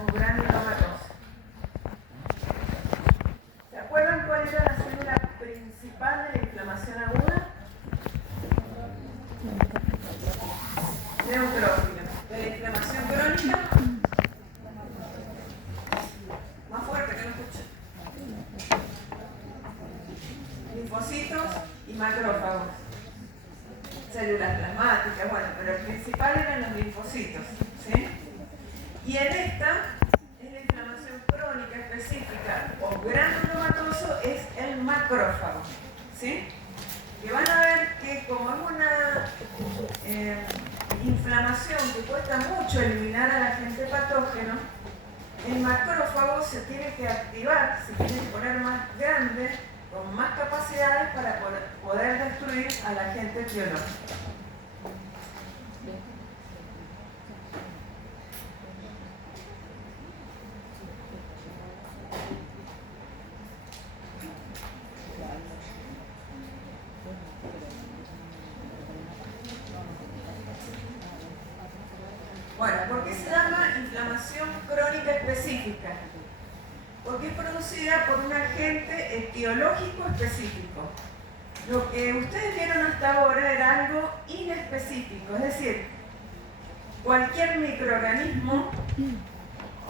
o granulomatosa. ¿Se acuerdan cuál era la célula principal de la inflamación aguda? Neutrófilo. De la inflamación crónica, más fuerte que no escucho. Linfocitos y macrófagos. Células plasmáticas, bueno, pero el principal eran los linfocitos, ¿sí? Y en esta es la inflamación crónica específica o granulomatoso, es el macrófago, ¿sí? Y van a ver que como es una inflamación que cuesta mucho eliminar al agente patógeno, el macrófago se tiene que activar, se tiene que poner más grande, con más capacidades para poder destruir al agente biológico. Bueno, ¿por qué se llama inflamación crónica específica? Porque es producida por un agente etiológico específico. Lo que ustedes vieron hasta ahora era algo inespecífico, es decir, cualquier microorganismo,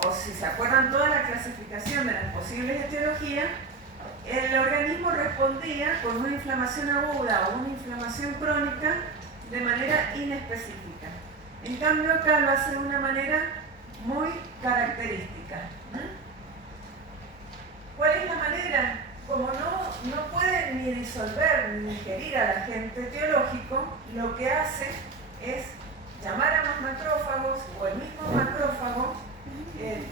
o si se acuerdan toda la clasificación de las posibles etiologías, el organismo respondía con una inflamación aguda o una inflamación crónica de manera inespecífica. En cambio acá lo hace de una manera muy característica. ¿Cuál es la manera? Como no puede ni disolver ni digerir al agente etiológico, lo que hace es llamar a más macrófagos o el mismo macrófago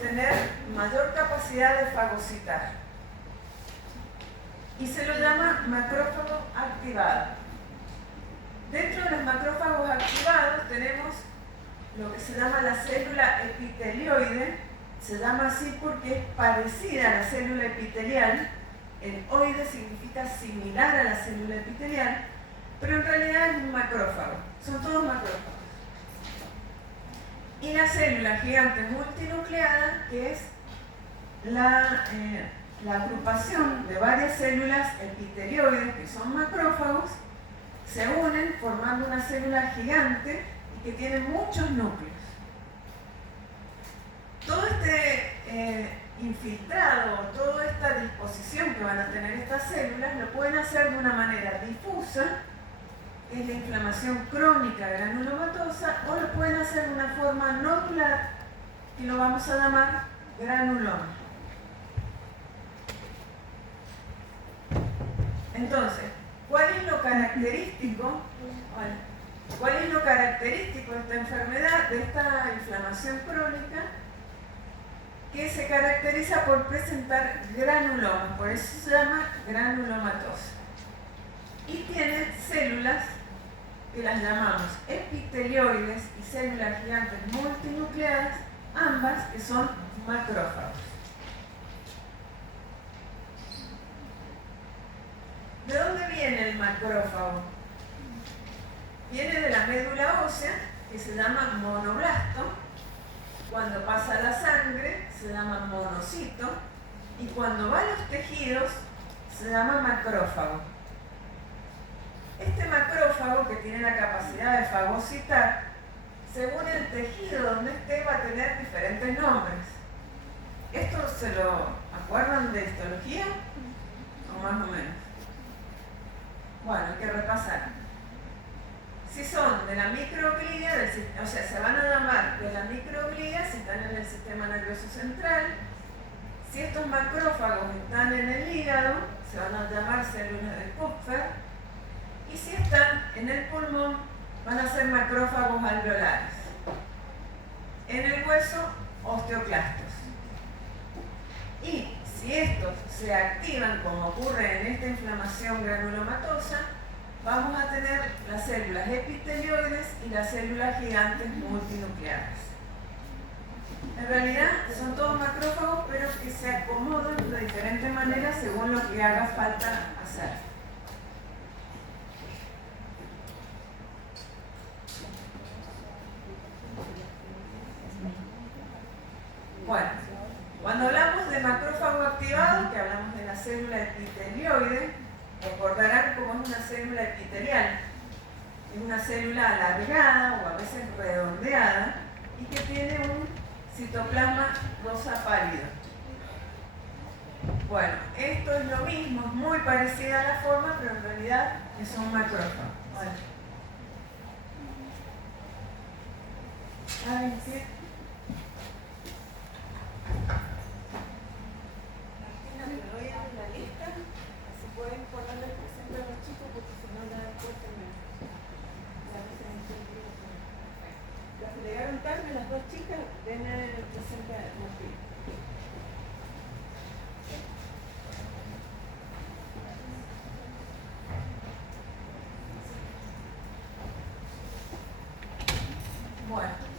tener mayor capacidad de fagocitar. Y se lo llama macrófago activado. Dentro de los macrófagos activados tenemos lo que se llama la célula epitelioide. Se llama así porque es parecida a la célula epitelial. El oide significa similar a la célula epitelial, pero en realidad es un macrófago. Son todos macrófagos. Y la célula gigante multinucleada, que es la agrupación de varias células epitelioides que son macrófagos, se unen formando una célula gigante y que tiene muchos núcleos. Todo este infiltrado, toda esta disposición que van a tener estas células, lo pueden hacer de una manera difusa, que es la inflamación crónica granulomatosa, o lo pueden hacer de una forma nodular, que lo vamos a llamar granuloma. Entonces, ¿cuál es lo característico? ¿Cuál es lo característico de esta enfermedad, de esta inflamación crónica? Que se caracteriza por presentar granulomas, por eso se llama granulomatosa. Y tiene células que las llamamos epitelioides y células gigantes multinucleadas, ambas que son macrófagos. ¿De dónde viene el macrófago? Viene de la médula ósea, que se llama monoblasto. Cuando pasa a la sangre se llama monocito, y cuando va a los tejidos se llama macrófago. Este macrófago, que tiene la capacidad de fagocitar, según el tejido donde esté va a tener diferentes nombres. ¿Esto se lo acuerdan de histología? ¿O más o menos? Bueno, hay que repasar. Si son de la microglía, o sea, se van a llamar de la microglía si están en el sistema nervioso central. Si estos macrófagos están en el hígado, se van a llamar células de Kupfer. Y si están en el pulmón, van a ser macrófagos alveolares. En el hueso, osteoclastos. Y si estos se activan, como ocurre en esta inflamación granulomatosa, vamos a tener las células epitelioides y las células gigantes multinucleares. En realidad son todos macrófagos, pero que se acomodan de diferentes maneras según lo que haga falta hacer. Bueno, cuando hablamos de macrófago activado, que hablamos de la célula epitelioide, recordarán cómo es una célula epitelial. Es una célula alargada o a veces redondeada y que tiene un citoplasma rosa pálido. Bueno, esto es lo mismo, es muy parecida a la forma, pero en realidad es un macrófago. Bueno. ¿Saben qué? Martina, te doy a la lista, así pueden ponerle el presente a los chicos porque si no la después las que llegaron tarde, las dos chicas, ven el presente a Martina. Bueno.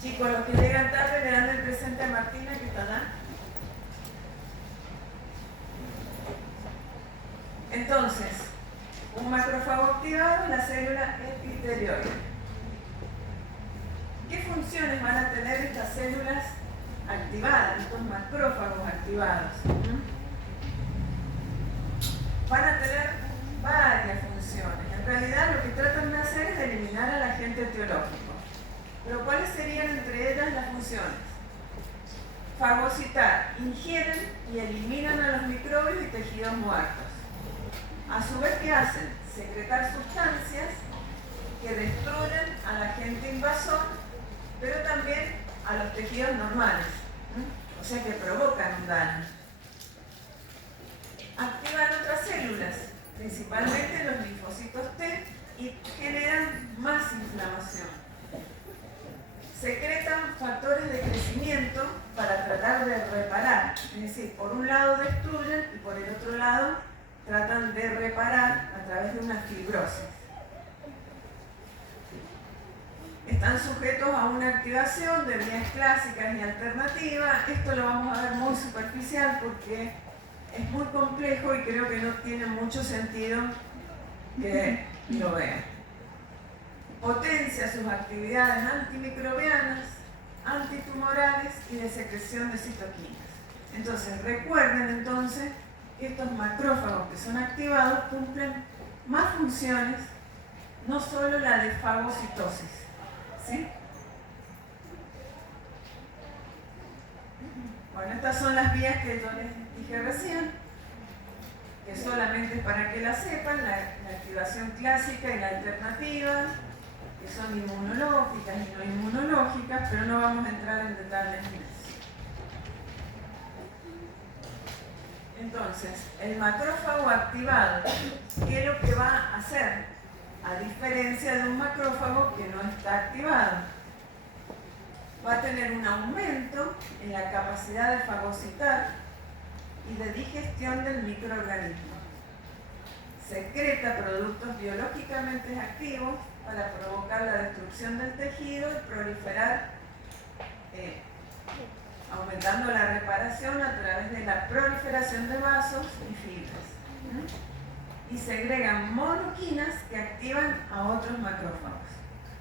Chicos, los que llegan tarde le dan el presente a Martina, que está acá. Entonces, un macrófago activado es la célula epitelioide. ¿Qué funciones van a tener estas células activadas, estos macrófagos activados? Van a tener varias funciones. En realidad lo que tratan de hacer es eliminar al agente etiológico. Pero ¿cuáles serían entre ellas las funciones? Fagocitar, ingieren y eliminan a los microbios y tejidos muertos. A su vez, ¿qué hacen? Secretar sustancias que destruyen al agente invasor, pero también a los tejidos normales. O sea que provocan un daño. Activan otras células, principalmente los linfocitos T, y generan más inflamación. Secretan factores de crecimiento para tratar de reparar. Es decir, por un lado destruyen y por el otro lado tratan de reparar a través de una fibrosis. Están sujetos a una activación de vías clásicas y alternativas. Esto lo vamos a ver muy superficial porque es muy complejo y creo que no tiene mucho sentido que lo vean. Potencia sus actividades antimicrobianas, antitumorales y de secreción de citoquinas. Entonces, recuerden entonces que estos macrófagos que son activados cumplen más funciones, no solo la de fagocitosis. ¿Sí? Bueno, estas son las vías que yo les dije recién, que solamente es para que la sepan, la activación clásica y la alternativa, que son inmunológicas y no inmunológicas, pero no vamos a entrar en detalles en eso. Entonces, el macrófago activado, ¿qué es lo que va a hacer? A diferencia de un macrófago que no está activado, va a tener un aumento en la capacidad de fagocitar y de digestión del microorganismo. Secreta productos biológicamente activos para provocar la destrucción del tejido y proliferar, aumentando la reparación a través de la proliferación de vasos y fibras. Y segregan monoquinas que activan a otros macrófagos.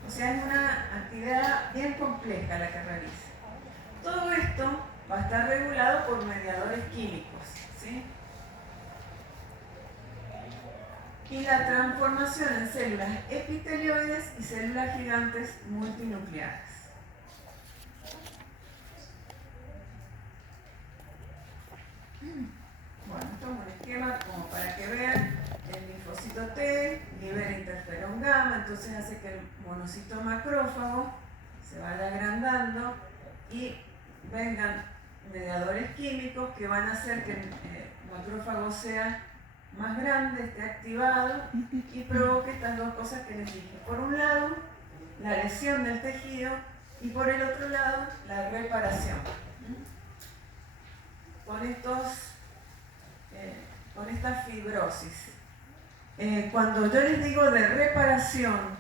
O sea, es una actividad bien compleja la que realiza. Todo esto va a estar regulado por mediadores químicos, ¿sí? Y la transformación en células epitelioides y células gigantes multinucleares. Bueno, esto es un esquema como para que vean. El linfocito T libera interferón gamma, entonces hace que el monocito macrófago se vaya agrandando y vengan mediadores químicos que van a hacer que el macrófago sea más grande, esté activado y provoque estas dos cosas que les dije. Por un lado, la lesión del tejido y por el otro lado, la reparación. Con esta fibrosis. Cuando yo les digo de reparación,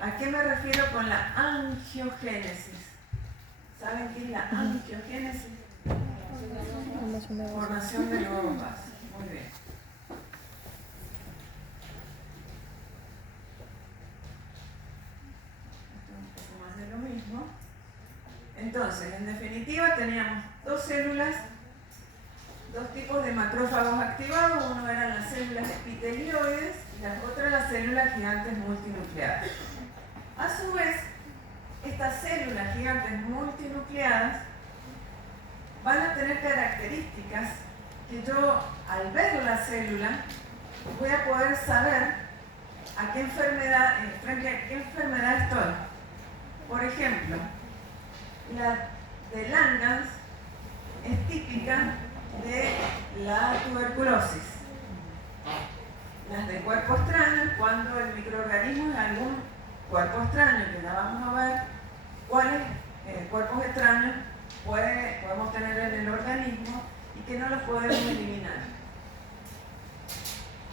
¿a qué me refiero con la angiogénesis? ¿Saben qué es la angiogénesis? Formación de nuevos vasos. Muy bien. Esto es un poco más de lo mismo. Entonces, en definitiva, teníamos dos células, dos tipos de macrófagos activados. Uno eran las células epitelioides y las otras las células gigantes multinucleadas. A su vez, estas células gigantes multinucleadas van a tener características que yo, al ver la célula, voy a poder saber a qué enfermedad, frente a qué enfermedad estoy. Por ejemplo, la de Langerhans es típica de la tuberculosis. Las de cuerpo extraño, cuando el microorganismo es algún cuerpo extraño, que ya vamos a ver cuáles cuerpos extraños podemos tener en el organismo y que no los podemos eliminar.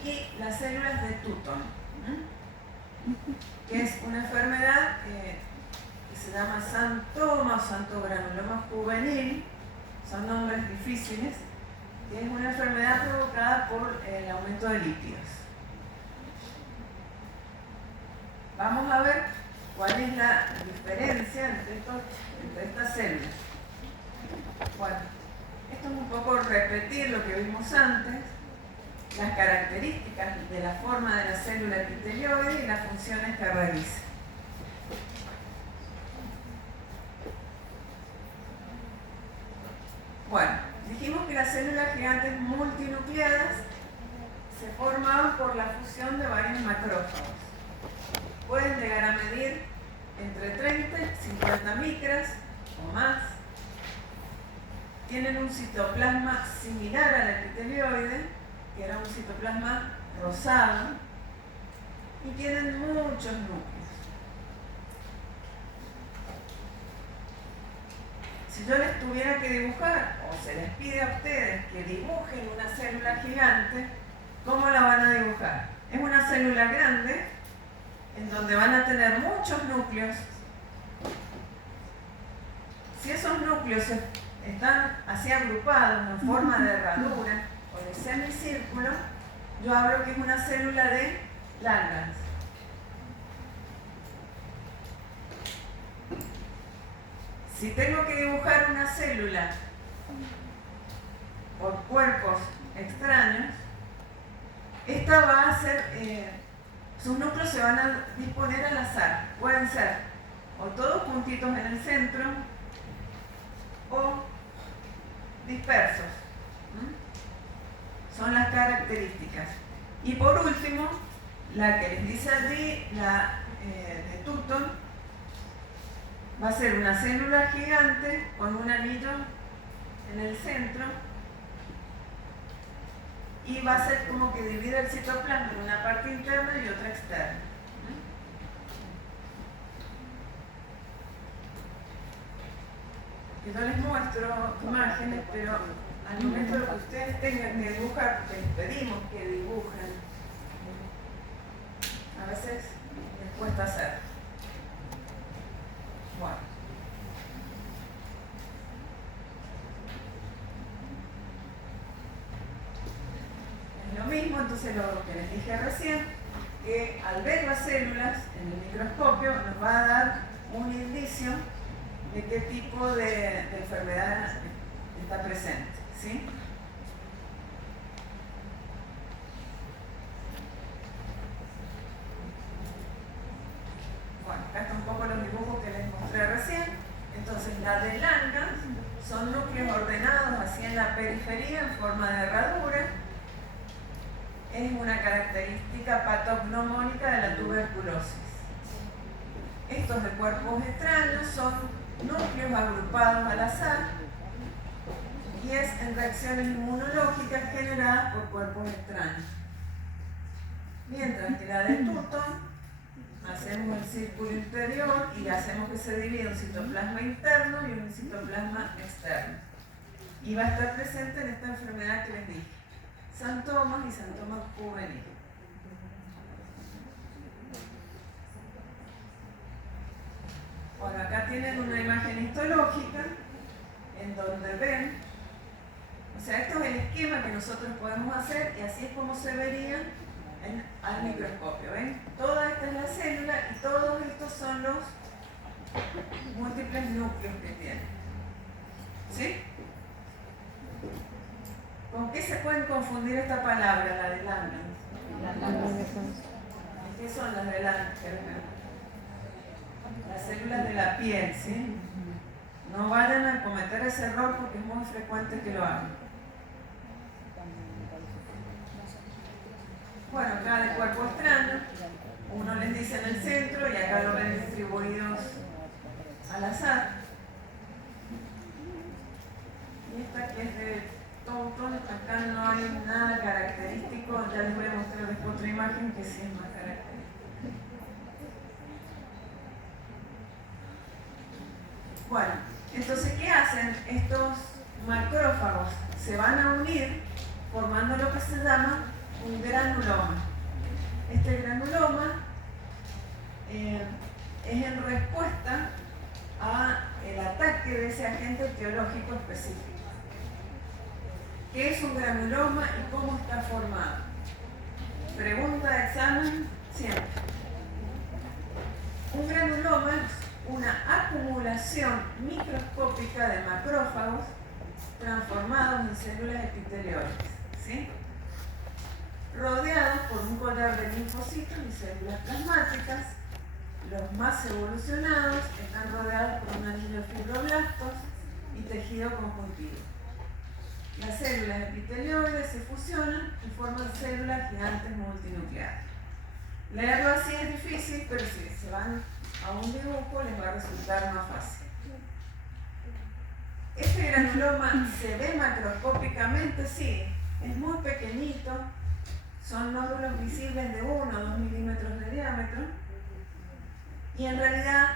Y las células de Tutton, que es una enfermedad que se llama xantoma o xantogranuloma juvenil, son nombres difíciles, que es una enfermedad provocada por el aumento de lípidos. Vamos a ver cuál es la diferencia entre estas células. Bueno, esto es un poco repetir lo que vimos antes, las características de la forma de la célula epitelioide y las funciones que realiza. Bueno, dijimos que las células gigantes multinucleadas se formaban por la fusión de varios macrófagos. Pueden llegar a medir entre 30 y 50 micras o más. Tienen un citoplasma similar al epitelioide, que era un citoplasma rosado, y tienen muchos núcleos. Si yo les tuviera que dibujar, o se les pide a ustedes que dibujen una célula gigante, ¿cómo la van a dibujar? Es una célula grande, en donde van a tener muchos núcleos. Si esos núcleos están así agrupados en forma de herradura o de semicírculo, yo hablo que es una célula de Langerhans. Si tengo que dibujar una célula por cuerpos extraños, esta va a ser, sus núcleos se van a disponer al azar. Pueden ser o todos juntitos en el centro o dispersos. Son las características. Y por último, la que les dice allí, la de Tutton, va a ser una célula gigante con un anillo en el centro y va a ser como que divide el citoplasma en una parte interna y otra externa. Yo les muestro imágenes, pero al momento de lo que ustedes tengan que dibujar, porque les pedimos que dibujen, a veces les cuesta hacer. Bueno. Es lo mismo, entonces lo que les dije recién, que al ver las células en el microscopio nos va a dar un indicio de qué tipo de enfermedad está presente, ¿sí? Bueno, acá están un poco los dibujos que les mostré recién. Entonces, la de Langerhans son núcleos ordenados así en la periferia en forma de herradura. Es una característica patognomónica de la tuberculosis. Estos de cuerpos extraños son núcleos agrupados al azar y es en reacciones inmunológicas generadas por cuerpos extraños. Mientras que la de Tutton, hacemos el círculo interior y hacemos que se divida un citoplasma interno y un citoplasma externo. Y va a estar presente en esta enfermedad que les dije, xantomas y xantomas juvenil. Bueno, acá tienen una imagen histológica en donde ven, o sea, esto es el esquema que nosotros podemos hacer y así es como se vería al microscopio. ¿Ven? Toda esta es la célula y todos estos son los múltiples núcleos que tiene. ¿Sí? ¿Con qué se pueden confundir esta palabra, la de Langerhans? ¿Qué son las de Langerhans? Las células de la piel, ¿sí? No vayan a cometer ese error porque es muy frecuente que lo hagan. Bueno, acá de cuerpo extraño, uno les dice en el centro y acá lo ven distribuidos al azar. Y esta que es de Taunton, acá no hay nada característico, ya les voy a mostrar después otra imagen que sí es más característica. Bueno, entonces ¿qué hacen? Estos macrófagos se van a unir formando lo que se llama un granuloma. Este granuloma es en respuesta al ataque de ese agente etiológico específico. ¿Qué es un granuloma y cómo está formado? Pregunta de examen siempre. Un granuloma es una acumulación microscópica de macrófagos transformados en células epitelioides, ¿sí? Rodeados por un collar de linfocitos y células plasmáticas. Los más evolucionados están rodeados por un anillo de fibroblastos y tejido conjuntivo. Las células epitelioides se fusionan y forman células gigantes multinucleares. Leerlo así es difícil, pero si se van a un dibujo les va a resultar más fácil. Este granuloma se ve macroscópicamente, sí, es muy pequeñito, son nódulos visibles de 1 o 2 milímetros de diámetro y en realidad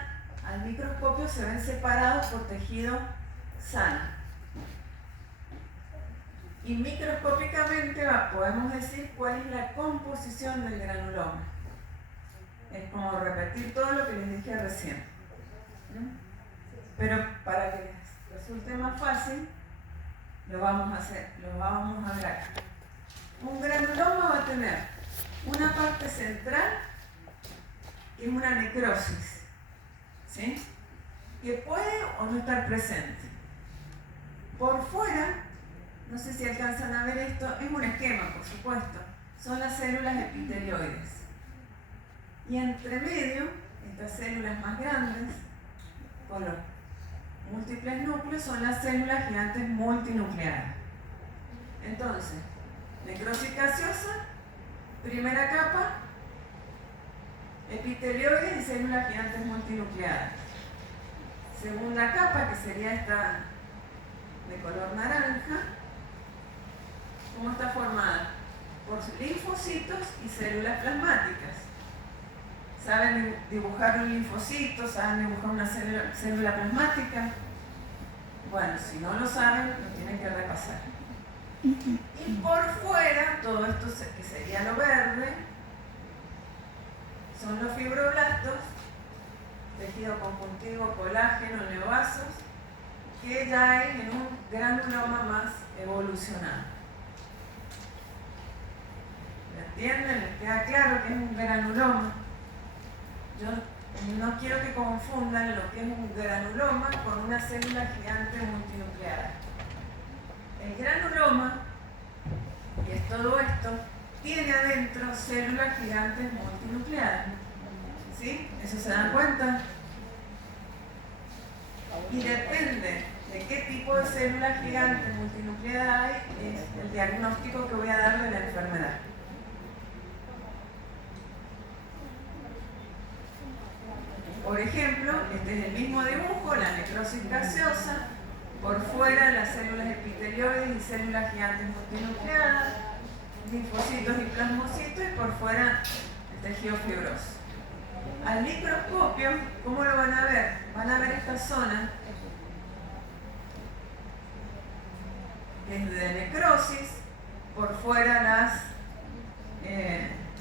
al microscopio se ven separados por tejido sano. Y microscópicamente podemos decir cuál es la composición del granuloma. Es como repetir todo lo que les dije recién. ¿No? Pero para que les resulte más fácil, lo vamos a ver acá. Un granuloma va a tener una parte central que es una necrosis, ¿sí? Que puede o no estar presente. Por fuera, no sé si alcanzan a ver esto, es un esquema, por supuesto. Son las células epitelioides. Y entre medio, estas células más grandes, con los múltiples núcleos, son las células gigantes multinucleares. Entonces, necrosis gaseosa, primera capa, epitelioides y células gigantes multinucleares. Segunda capa, que sería esta de color naranja, ¿cómo está formada? Por linfocitos y células plasmáticas. ¿Saben dibujar un linfocito? ¿Saben dibujar una célula plasmática? Bueno, si no lo saben, lo tienen que repasar. Y por fuera, todo esto que sería lo verde, son los fibroblastos, tejido conjuntivo, colágeno, neobasos, que ya hay en un granuloma más evolucionado. ¿Me entienden? ¿Les queda claro que es un granuloma? Yo no quiero que confundan lo que es un granuloma con una célula gigante multinuclear. El granuloma, que es todo esto, tiene adentro células gigantes multinucleares. ¿Sí? ¿Eso se dan cuenta? Y depende de qué tipo de célula gigante multinucleada hay, es el diagnóstico que voy a dar de la enfermedad. Por ejemplo, este es el mismo dibujo, la necrosis gaseosa, por fuera las células epitelioides y células gigantes multinucleadas, linfocitos y plasmocitos, y por fuera el tejido fibroso. Al microscopio, ¿cómo lo van a ver? Van a ver esta zona que es de necrosis, por fuera las,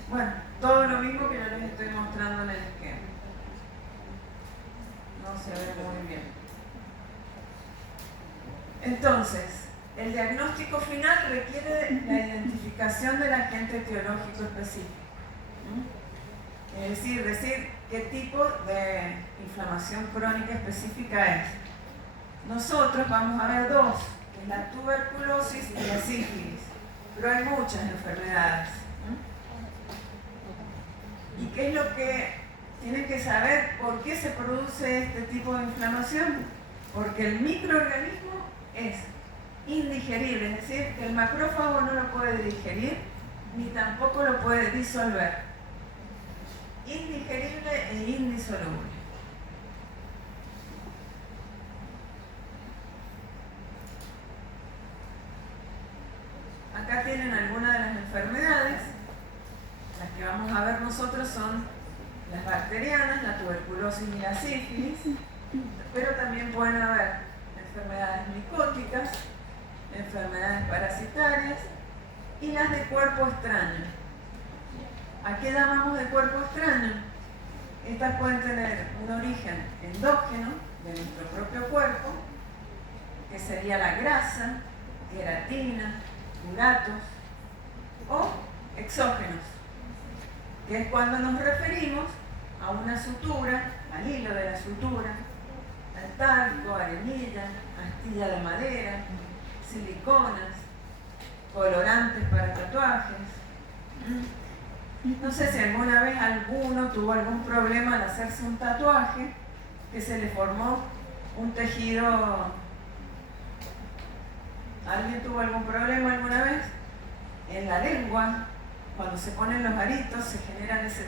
bueno, todo lo mismo que yo les estoy mostrando en el esquema. No se ve muy bien. Entonces, el diagnóstico final requiere la identificación del agente etiológico específico. Es decir, qué tipo de inflamación crónica específica es. Nosotros vamos a ver dos, que es la tuberculosis y la sífilis, pero hay muchas enfermedades. ¿Y qué es lo que tienen que saber? ¿Por qué se produce este tipo de inflamación? Porque el microorganismo es indigerible, es decir, que el macrófago no lo puede digerir ni tampoco lo puede disolver. Indigerible e indisoluble. Acá tienen algunas de las enfermedades. Las que vamos a ver nosotros son las bacterianas, la tuberculosis y la sífilis, pero también pueden haber enfermedades micóticas, enfermedades parasitarias y las de cuerpo extraño. ¿A qué llamamos de cuerpo extraño? Estas pueden tener un origen endógeno de nuestro propio cuerpo, que sería la grasa, queratina, uratos, o exógenos, que es cuando nos referimos a una sutura, al hilo de la sutura, al talco, arenilla, astilla de madera, siliconas, colorantes para tatuajes. No sé si alguna vez alguno tuvo algún problema al hacerse un tatuaje, que se le formó un tejido. ¿Alguien tuvo algún problema alguna vez? En la lengua, cuando se ponen los aritos, se generan ese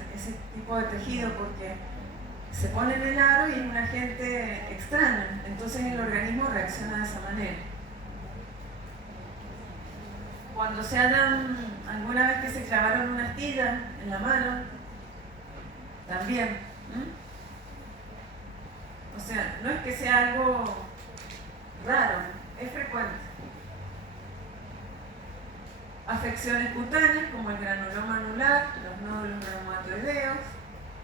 tipo de tejido porque se pone en el aro y es un agente extraño. Entonces el organismo reacciona de esa manera. Cuando se hayan, alguna vez que se clavaron una astilla en la mano, también. O sea, no es que sea algo raro, es frecuente. Afecciones cutáneas como el granuloma anular, los nódulos reumatoideos,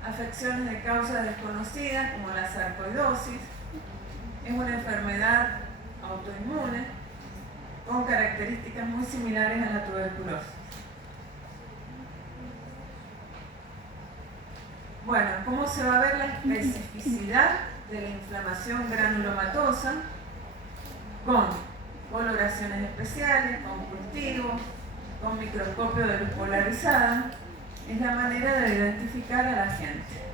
afecciones de causa desconocida como la sarcoidosis, es una enfermedad autoinmune con características muy similares a la tuberculosis. Bueno, ¿cómo se va a ver la especificidad de la inflamación granulomatosa? Con coloraciones especiales, con cultivos, con microscopio de luz polarizada. Es la manera de identificar a la gente.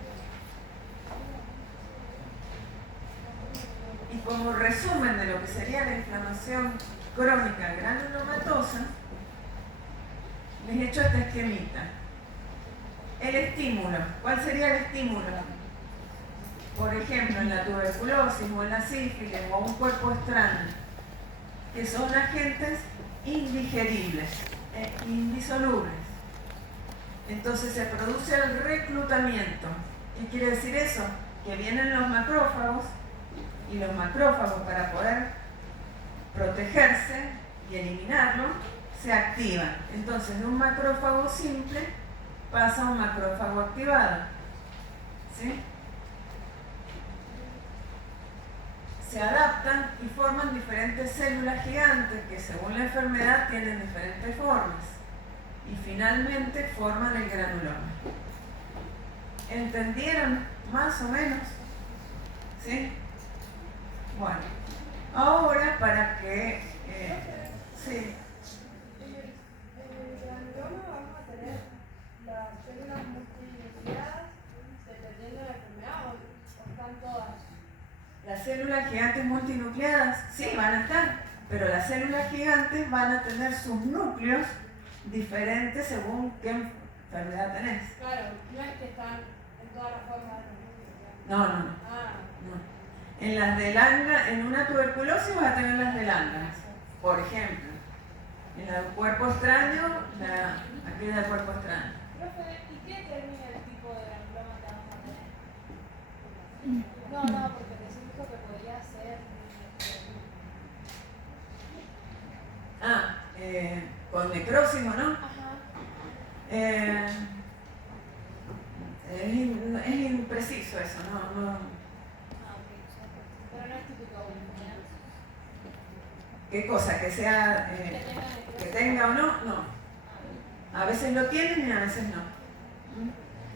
Y como resumen de lo que sería la inflamación crónica granulomatosa, les he hecho esta esquemita. El estímulo. ¿Cuál sería el estímulo? Por ejemplo, en la tuberculosis o en la sífilis o un cuerpo extraño, que son agentes indigeribles e indisolubles. Entonces se produce el reclutamiento. ¿Qué quiere decir eso? Que vienen los macrófagos y los macrófagos, para poder protegerse y eliminarlo, se activan. Entonces de un macrófago simple pasa a un macrófago activado. ¿Sí? Se adaptan y forman diferentes células gigantes que según la enfermedad tienen diferentes formas y finalmente forman el granuloma. ¿Entendieron más o menos? ¿Sí? Bueno, ahora para que... sí. En el granuloma vamos a tener las células multinucleadas dependiendo de la enfermedad o están todas. Las células gigantes multinucleadas, sí, van a estar, pero las células gigantes van a tener sus núcleos diferentes según qué enfermedad tenés. Claro, no es que están en todas las formas de No. No. En las de Langerhans, en una tuberculosis vas a tener las de Langerhans, por ejemplo. En el cuerpo extraño, aquella del cuerpo extraño. Profe, ¿y qué determina el tipo de granuloma que vamos a tener? No, porque recién dijo que podría ser... Con necrosis o no. Ajá. Es impreciso eso, no. Pero no es típico uno. ¿Qué cosa? Que sea, que tenga o no, no. A veces lo tienen y a veces no.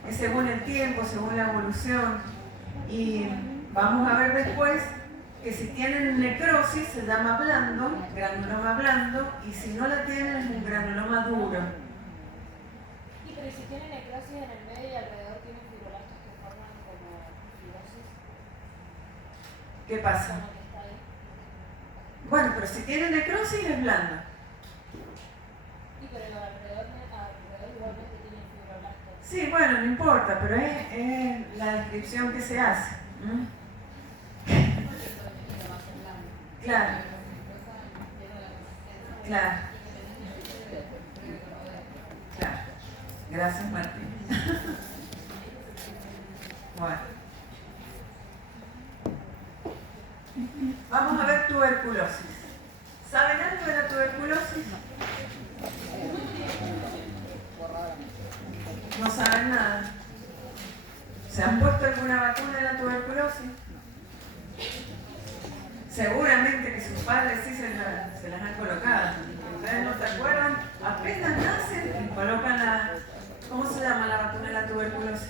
es según el tiempo, según la evolución. Y vamos a ver después que si tienen necrosis se llama blando, granuloma blando, y si no la tienen es un granuloma duro. Y pero si tienen necrosis en el medio y alrededor tienen fibroblastos que forman como fibrosis. ¿Qué pasa? Como que está ahí. Bueno, pero si tienen necrosis es blando. Y pero alrededor igualmente tienen fibroblastos. Sí, bueno, no importa, pero es la descripción que se hace. Claro. Claro. Claro. Gracias, Martín. Bueno. Vamos a ver tuberculosis. ¿Saben algo de la tuberculosis? No saben nada. ¿Se han puesto alguna vacuna de la tuberculosis? Seguramente que sus padres sí se las han colocado. ¿Ustedes no se acuerdan? Apenas nacen y colocan la... ¿Cómo se llama la vacuna de la tuberculosis?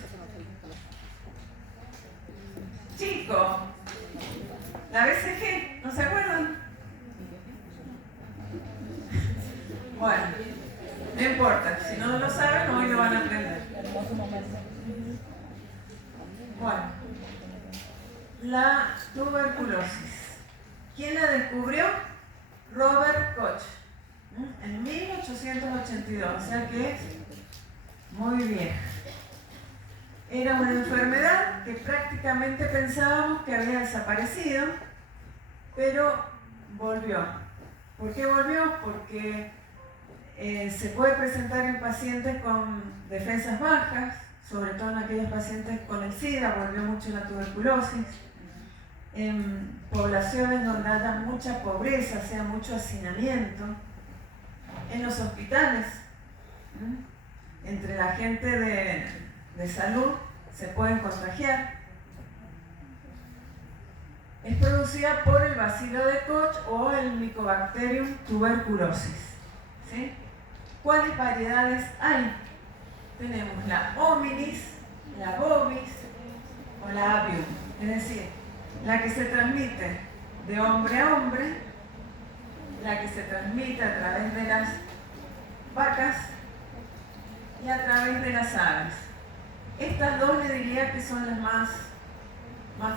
Chico, la BCG, ¿no se acuerdan? Bueno, no importa, si no lo saben, hoy lo van a aprender. Bueno, la tuberculosis. ¿Quién la descubrió? Robert Koch, en 1882, o sea que es muy vieja. Era una enfermedad que prácticamente pensábamos que había desaparecido, pero volvió. ¿Por qué volvió? Porque se puede presentar en pacientes con defensas bajas, sobre todo en aquellos pacientes con el SIDA, volvió mucho la tuberculosis. En poblaciones donde haya mucha pobreza, sea mucho hacinamiento, en los hospitales, entre la gente de salud se pueden contagiar. Es producida por el bacilo de Koch o el Mycobacterium tuberculosis. ¿Sí? ¿Cuáles variedades hay? Tenemos la hominis, la bovis o la avium, es decir, la que se transmite de hombre a hombre, la que se transmite a través de las vacas y a través de las aves. Estas dos le diría que son las más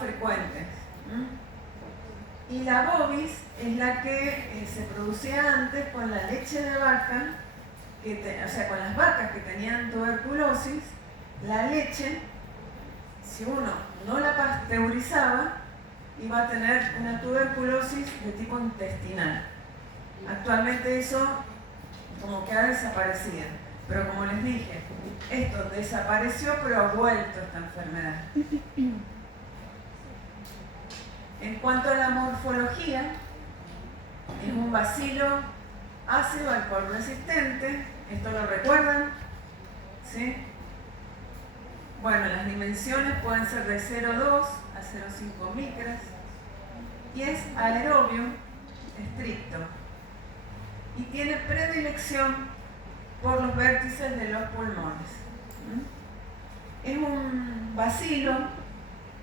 frecuentes. Y la bovis es la que se producía antes con la leche de vaca, o sea, con las vacas que tenían tuberculosis. La leche, si uno no la pasteurizaba, iba a tener una tuberculosis de tipo intestinal. Actualmente eso como que ha desaparecido, pero como les dije, esto desapareció pero ha vuelto esta enfermedad. En cuanto a la morfología, es un bacilo ácido alcohol resistente. ¿Esto lo recuerdan? ¿Sí? Bueno, las dimensiones pueden ser de 0,2 a 0,5 micras y es aerobio estricto y tiene predilección por los vértices de los pulmones. Es un bacilo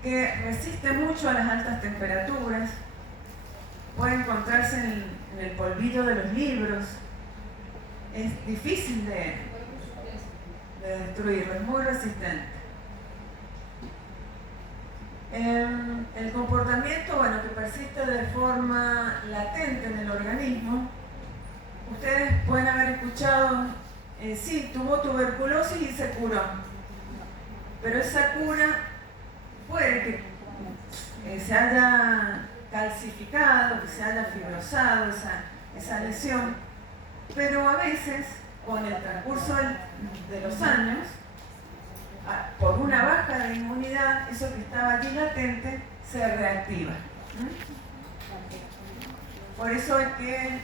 que resiste mucho a las altas temperaturas, puede encontrarse en el polvillo de los libros, es difícil de destruirlo, es muy resistente. El comportamiento, bueno, que persiste de forma latente en el organismo. Ustedes pueden haber escuchado, sí, tuvo tuberculosis y se curó, pero esa cura puede que se haya calcificado, que se haya fibrosado esa lesión, pero a veces, con el transcurso de los años, por una baja de inmunidad, eso que estaba allí latente se reactiva. Por eso hay que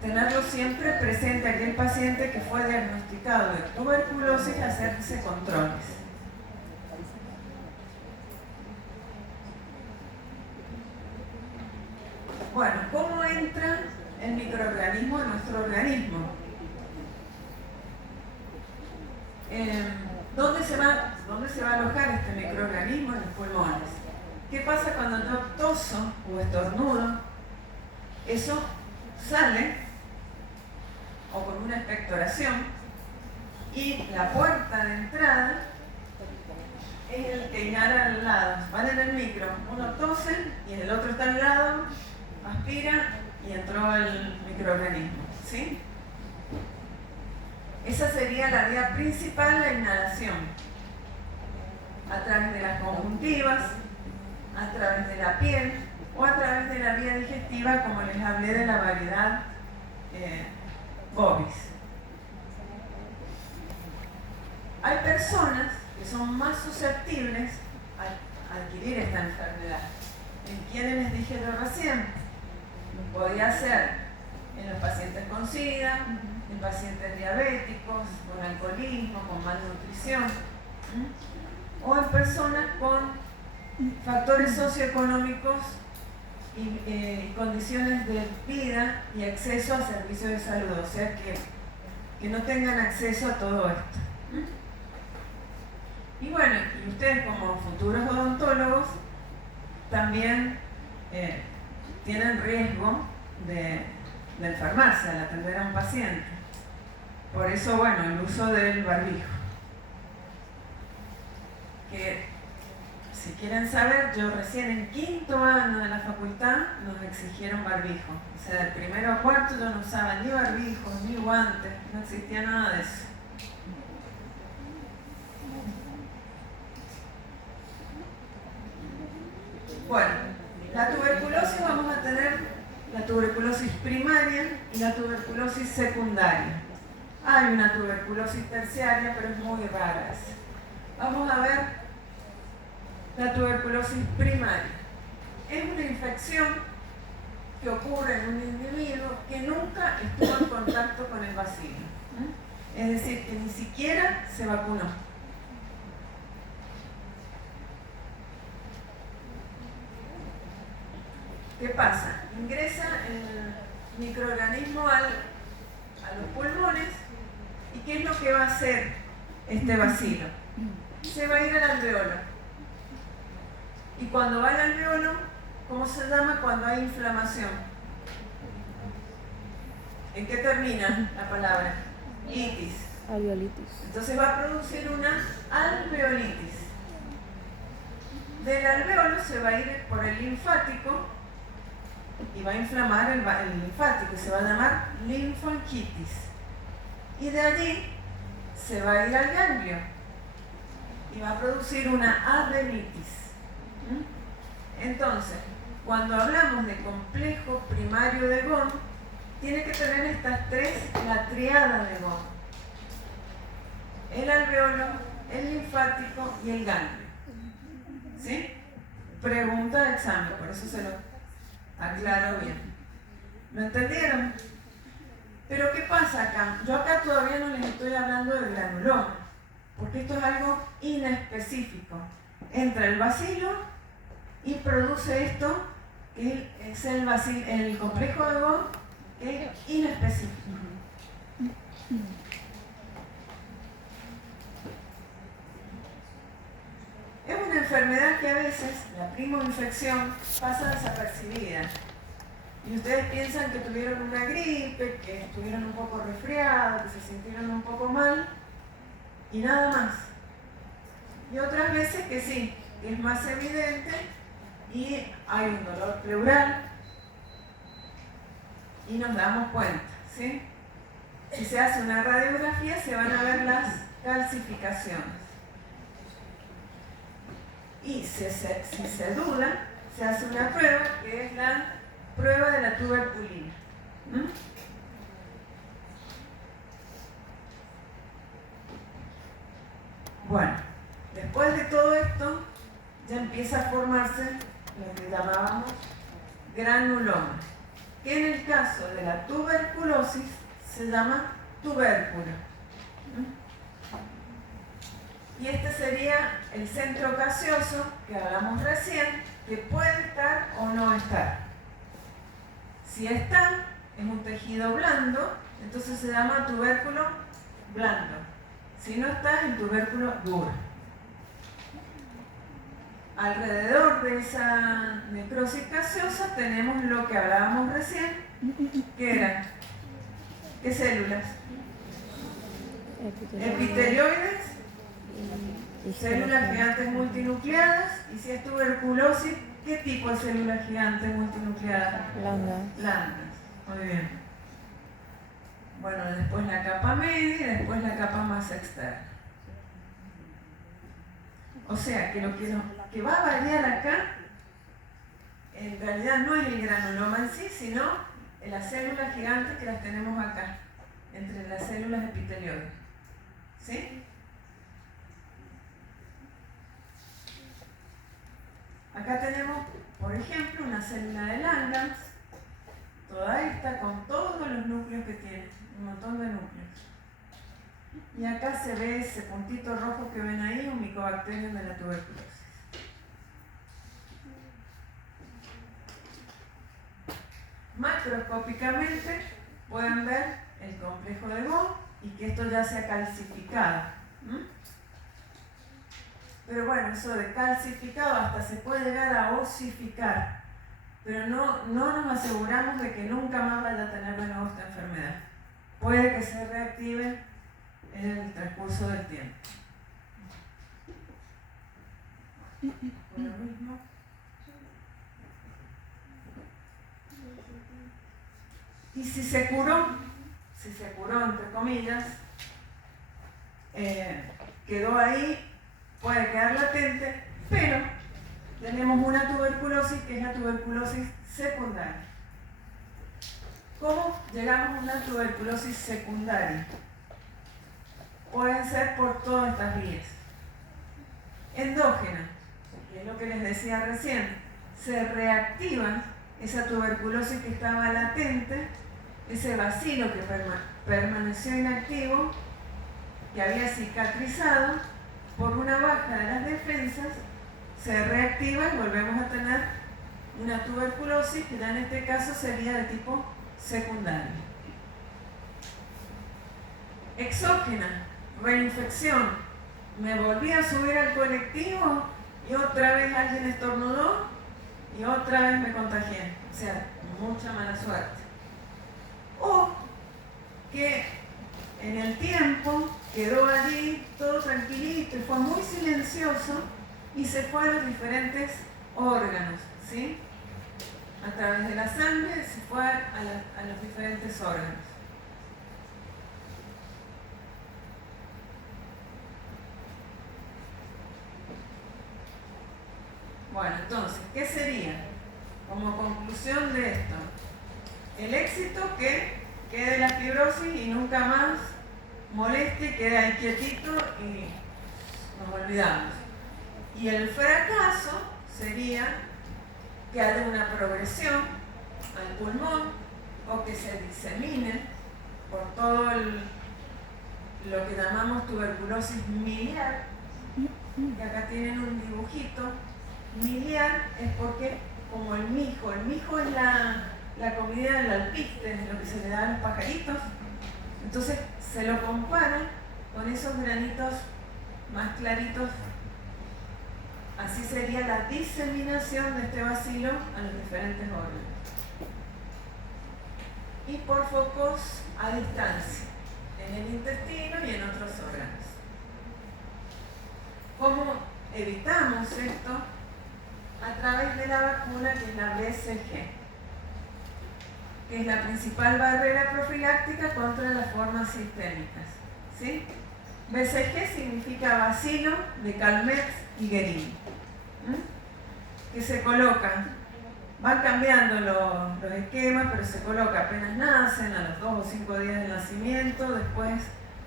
tenerlo siempre presente aquel paciente que fue diagnosticado de tuberculosis, hacerse controles. Bueno, ¿cómo entra el microorganismo en nuestro organismo? ¿Dónde se va ¿dónde se va a alojar este microorganismo? En los pulmones. ¿Qué pasa cuando yo toso o estornudo? Eso sale, o con una expectoración, y la puerta de entrada es el que inhala al lado. Van en el micro, uno tose y el otro está al lado, aspira y entró el microorganismo, ¿sí? Esa sería la vía principal, la inhalación, a través de las conjuntivas, a través de la piel o a través de la vía digestiva, como les hablé de la variedad bovis. Hay personas que son más susceptibles a adquirir esta enfermedad. ¿En quiénes les dije yo recién? Podría ser en los pacientes con SIDA, en pacientes diabéticos, con alcoholismo, con malnutrición, o en personas con factores socioeconómicos y condiciones de vida y acceso a servicios de salud, o sea que no tengan acceso a todo esto. Y bueno, y ustedes como futuros odontólogos también tienen riesgo de enfermarse al atender a un paciente. Por eso, bueno, el uso del barbijo. Que si quieren saber, yo recién en quinto año de la facultad nos exigieron barbijo. O sea, del primero a cuarto yo no usaba ni barbijo, ni guantes, no existía nada de eso. Bueno, la tuberculosis vamos a tener la tuberculosis primaria y la tuberculosis secundaria. Hay una tuberculosis terciaria, pero es muy rara esa. Vamos a ver la tuberculosis primaria. Es una infección que ocurre en un individuo que nunca estuvo en contacto con el bacilo. Es decir, que ni siquiera se vacunó. ¿Qué pasa? Ingresa el microorganismo a los pulmones y ¿qué es lo que va a hacer este bacilo? Se va a ir al alveolo. Y cuando va al alveolo, ¿cómo se llama cuando hay inflamación? ¿En qué termina la palabra? Itis. Alveolitis. Entonces va a producir una alveolitis. Del alveolo se va a ir por el linfático y va a inflamar el linfático y se va a llamar linfangitis. Y de allí se va a ir al ganglio y va a producir una adenitis. Entonces, cuando hablamos de complejo primario de Ghon, tiene que tener estas tres, la triada de Ghon: el alveolo, el linfático y el ganglio. ¿Sí? Pregunta de examen, por eso se lo aclaro bien. ¿Lo entendieron? Pero ¿qué pasa acá? Yo acá todavía no les estoy hablando del granuloma, porque esto es algo inespecífico. Entra el bacilo y produce esto, que es el complejo de Ghon, que es inespecífico. Es una enfermedad que a veces, la primoinfección, pasa desapercibida. Y ustedes piensan que tuvieron una gripe, que estuvieron un poco resfriados, que se sintieron un poco mal, y nada más. Y otras veces que sí, que es más evidente y hay un dolor pleural y nos damos cuenta, ¿sí? Si se hace una radiografía se van a ver las calcificaciones. Y si se duda, se hace una prueba que es la prueba de la tuberculina. Bueno, después de todo esto, ya empieza a formarse lo que llamábamos granuloma, que en el caso de la tuberculosis se llama tubérculo. Y este sería el centro gaseoso que hablamos recién, que puede estar o no estar. Si está, es un tejido blando, entonces se llama tubérculo blando. Si no está, es el tubérculo duro. alrededor de esa necrosis gaseosa tenemos lo que hablábamos recién, que eran, ¿qué células? Epitelioides, células gigantes multinucleadas, y si es tuberculosis, ¿qué tipo de células gigantes multinucleadas? Lambdas. Muy bien. Bueno, después la capa media y después la capa más externa. O sea, que lo que va a variar acá, en realidad no es el granuloma en sí, sino las células gigantes que las tenemos acá, entre las células epitelioides. ¿Sí? Acá tenemos, por ejemplo, una célula de Langerhans, toda esta con todos los núcleos que tiene, un montón de núcleos. Y acá se ve ese puntito rojo que ven ahí, un Mycobacterium de la tuberculosis. Macroscópicamente pueden ver el complejo de Bond y que esto ya se ha calcificado. Pero bueno, eso de calcificado hasta se puede llegar a osificar, pero no nos aseguramos de que nunca más vaya a tener de nuevo esta enfermedad. Puede que se reactive en el transcurso del tiempo. Por lo mismo. Y si se curó entre comillas, quedó ahí, puede quedar latente, pero tenemos una tuberculosis que es la tuberculosis secundaria. ¿Cómo llegamos a una tuberculosis secundaria? Pueden ser por todas estas vías. Endógena, que es lo que les decía recién, se reactiva esa tuberculosis que estaba latente, ese bacilo que permaneció inactivo, que había cicatrizado, por una baja de las defensas, se reactiva y volvemos a tener una tuberculosis que ya en este caso sería de tipo secundario. Exógena, reinfección. Me volví a subir al colectivo y otra vez alguien estornudó y otra vez me contagié. O sea, mucha mala suerte. O que en el tiempo quedó allí todo tranquilito y fue muy silencioso y se fue a los diferentes órganos, ¿sí? A través de la sangre se fue a los diferentes órganos. Bueno, entonces, ¿qué sería como conclusión de esto? El éxito, que quede la fibrosis y nunca más moleste, quede ahí quietito y nos olvidamos. Y el fracaso sería que haya una progresión al pulmón o que se disemine por todo lo que llamamos tuberculosis miliar. Y acá tienen un dibujito. Miliar es porque, como el mijo es la comida del alpiste, es lo que se le da a los pajaritos, entonces se lo compara con esos granitos más claritos. Así sería la diseminación de este bacilo a los diferentes órganos. Y por focos a distancia, en el intestino y en otros órganos. ¿Cómo evitamos esto? A través de la vacuna, que es la BCG, que es la principal barrera profiláctica contra las formas sistémicas. ¿Sí? BCG significa bacilo de Calmette y Guerin, que se colocan, van cambiando los esquemas, pero se coloca apenas nacen, a los 2 o 5 días de nacimiento, después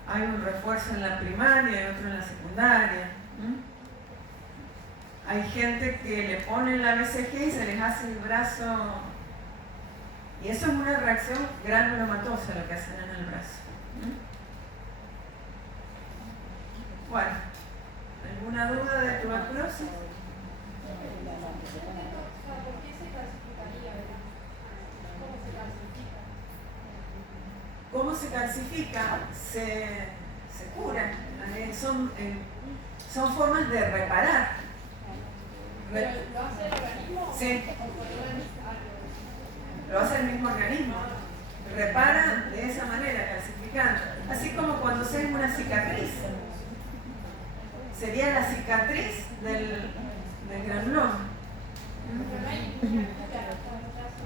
hay un refuerzo en la primaria y otro en la secundaria. Hay gente que le ponen la BCG y se les hace el brazo, y eso es una reacción granulomatosa lo que hacen en el brazo. Bueno, ¿alguna duda de tuberculosis? ¿Por qué se calcificaría? ¿Cómo se calcifica? ¿Cómo se calcifica? Se cura. Son formas de reparar. ¿Pero lo hace el organismo? Sí. ¿O solo es algo? Lo hace el mismo organismo. Repara de esa manera, calcificando. Así como cuando se hace una cicatriz. Sería la cicatriz del granuloma. Pero no hay ninguna cura, no hace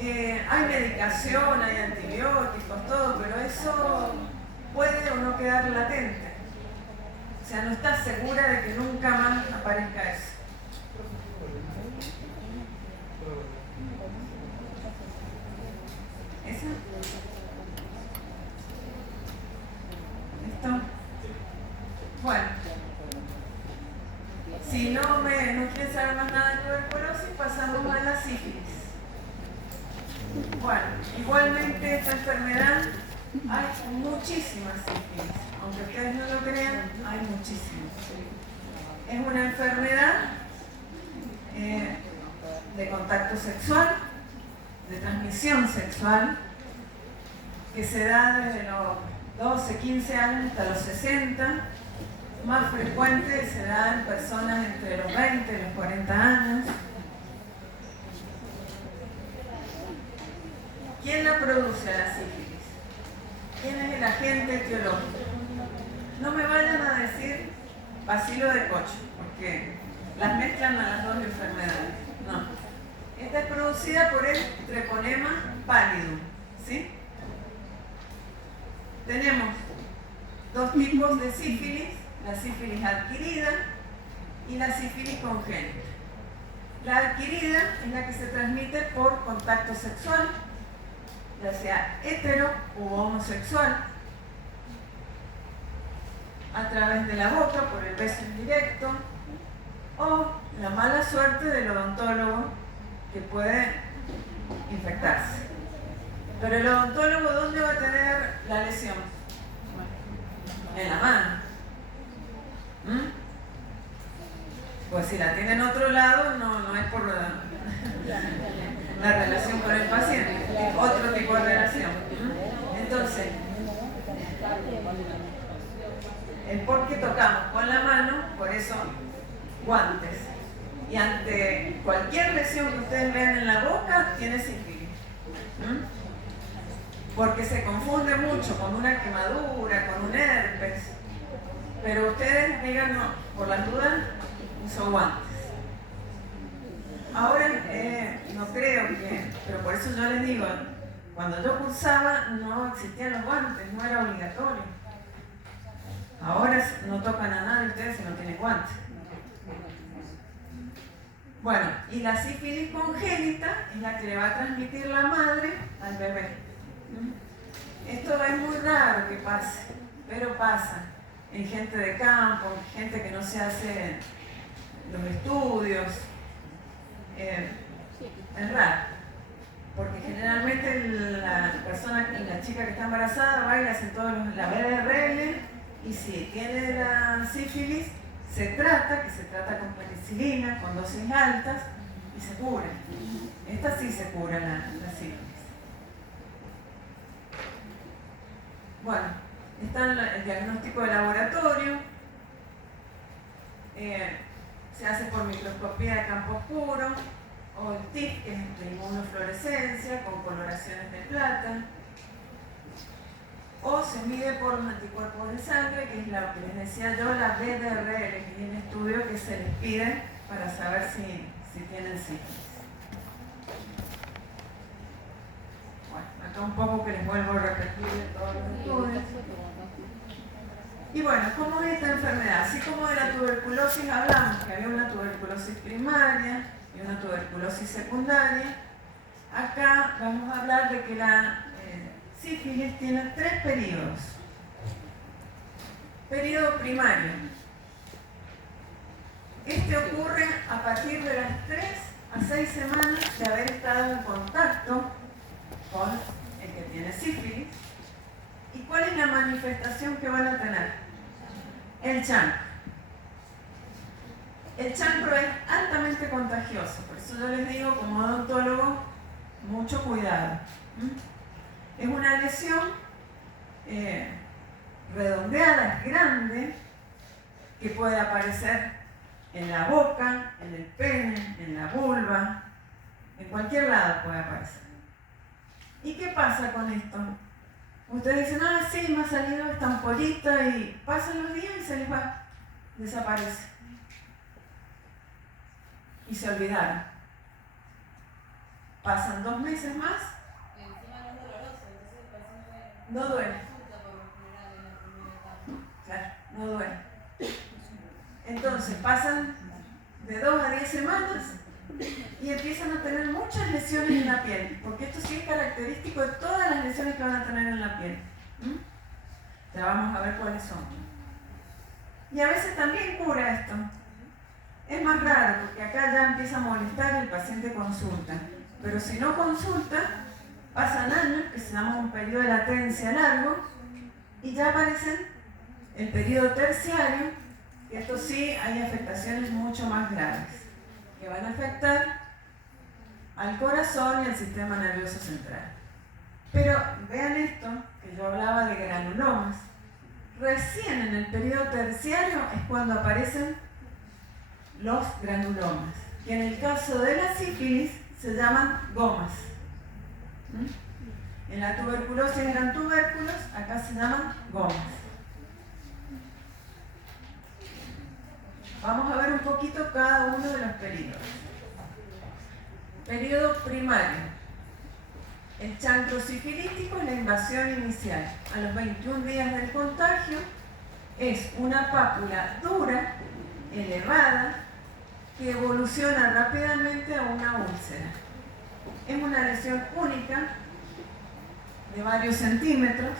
nada. Hay medicación, hay antibióticos, todo, pero eso puede o no quedar latente. O sea, no estás segura de que nunca más aparezca eso. ¿Esa? ¿Listo? Bueno. Si no quieren saber más nada de tuberculosis, pasamos a la sífilis. Bueno, igualmente esta enfermedad hay muchísimas sífilis. Aunque ustedes no lo crean, hay muchísimas. Es una enfermedad de contacto sexual, de transmisión sexual, que se da desde los 12, 15 años hasta los 60, más frecuente se da en personas entre los 20 y los 40 años. ¿Quién la produce a la sífilis? ¿Quién es el agente etiológico? No me vayan a decir bacilo de Koch, porque las mezclan a las dos enfermedades. No. Esta es producida por el treponema pallidum, ¿sí? Tenemos dos tipos de sífilis, la sífilis adquirida y la sífilis congénita. La adquirida es la que se transmite por contacto sexual, ya sea hetero u homosexual, a través de la boca, por el beso indirecto, o la mala suerte del odontólogo que puede infectarse. Pero el odontólogo, ¿dónde va a tener la lesión? En la mano. Pues si la tiene en otro lado, no es por la relación con el paciente, es otro tipo de relación. Entonces, el por qué tocamos con la mano, por eso guantes. Y ante cualquier lesión que ustedes vean en la boca, tiene sífilis. Porque se confunde mucho con una quemadura, con un herpes. Pero ustedes digan, no, por las dudas, uso guantes. Ahora, no creo que, pero por eso yo les digo, cuando yo cursaba no existían los guantes, no era obligatorio. Ahora no tocan a nadie ustedes si no tienen guantes. Bueno, y la sífilis congénita es la que le va a transmitir la madre al bebé. Esto es muy raro que pase, pero pasa en gente de campo, en gente que no se hace los estudios. Es raro, porque generalmente la persona, la chica que está embarazada va y le hacen todos la BRL, y si tiene la sífilis, se trata con penicilina, con dosis altas, y se cura. Esta sí se cura la sífilis. Bueno, está el diagnóstico de laboratorio, se hace por microscopía de campo oscuro, o el TIC, que es de inmunofluorescencia, con coloraciones de plata, o se mide por los anticuerpos de sangre, que es lo que les decía yo, la BDRL, que es un estudio que se les pide para saber si tienen sífilis. Bueno, acá un poco que les vuelvo a repetir de todos los estudios. Y bueno, ¿cómo es esta enfermedad? Así como de la tuberculosis hablamos, que había una tuberculosis primaria y una tuberculosis secundaria, acá vamos a hablar de que la sífilis tiene 3 periodos. Periodo primario. Este ocurre a partir de las 3 a 6 semanas de haber estado en contacto con el que tiene sífilis. ¿Y cuál es la manifestación que van a tener? El chancro. El chancro es altamente contagioso, por eso yo les digo como odontólogo, mucho cuidado. Es una lesión redondeada, es grande, que puede aparecer en la boca, en el pene, en la vulva, en cualquier lado puede aparecer. ¿Y qué pasa con esto? Ustedes dicen, ah, sí, me ha salido esta ampollita y pasan los días y se les va, desaparece. Y se olvidaron. Pasan 2 meses más. Encima no es doloroso, entonces el paciente No duele. consulta por lo general en la primera etapa. Claro, no duele. Entonces pasan de 2 a 10 semanas y empiezan a tener muchas lesiones en la piel, porque esto sí es característico de todas las lesiones que van a tener en la piel. Ya vamos a ver cuáles son. Y a veces también cura esto. Es más raro, porque acá ya empieza a molestar y el paciente consulta. Pero si no consulta, pasan años, que se llama un periodo de latencia largo, y ya aparecen el periodo terciario, y esto sí hay afectaciones mucho más graves, que van a afectar al corazón y al sistema nervioso central. Pero vean esto, que yo hablaba de granulomas. Recién en el periodo terciario es cuando aparecen los granulomas, que en el caso de la sífilis se llaman gomas. En la tuberculosis eran tubérculos, acá se llaman gomas. Vamos a ver un poquito cada uno de los periodos. Periodo primario. El chancro sifilítico es la invasión inicial. A los 21 días del contagio es una pápula dura, elevada, que evoluciona rápidamente a una úlcera. Es una lesión única de varios centímetros.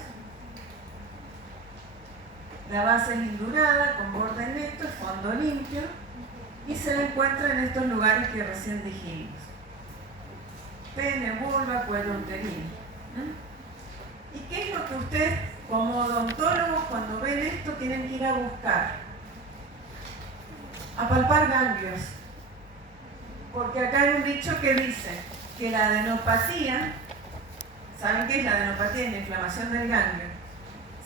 La base es indurada, con borde neto, fondo limpio, y se la encuentra en estos lugares que recién dijimos: pene, vulva, cuello uterino. ¿Y qué es lo que ustedes, como odontólogos, cuando ven esto, tienen que ir a buscar? A palpar ganglios. Porque acá hay un dicho que dice que la adenopatía, ¿saben qué es la adenopatía? Es la inflamación del ganglio.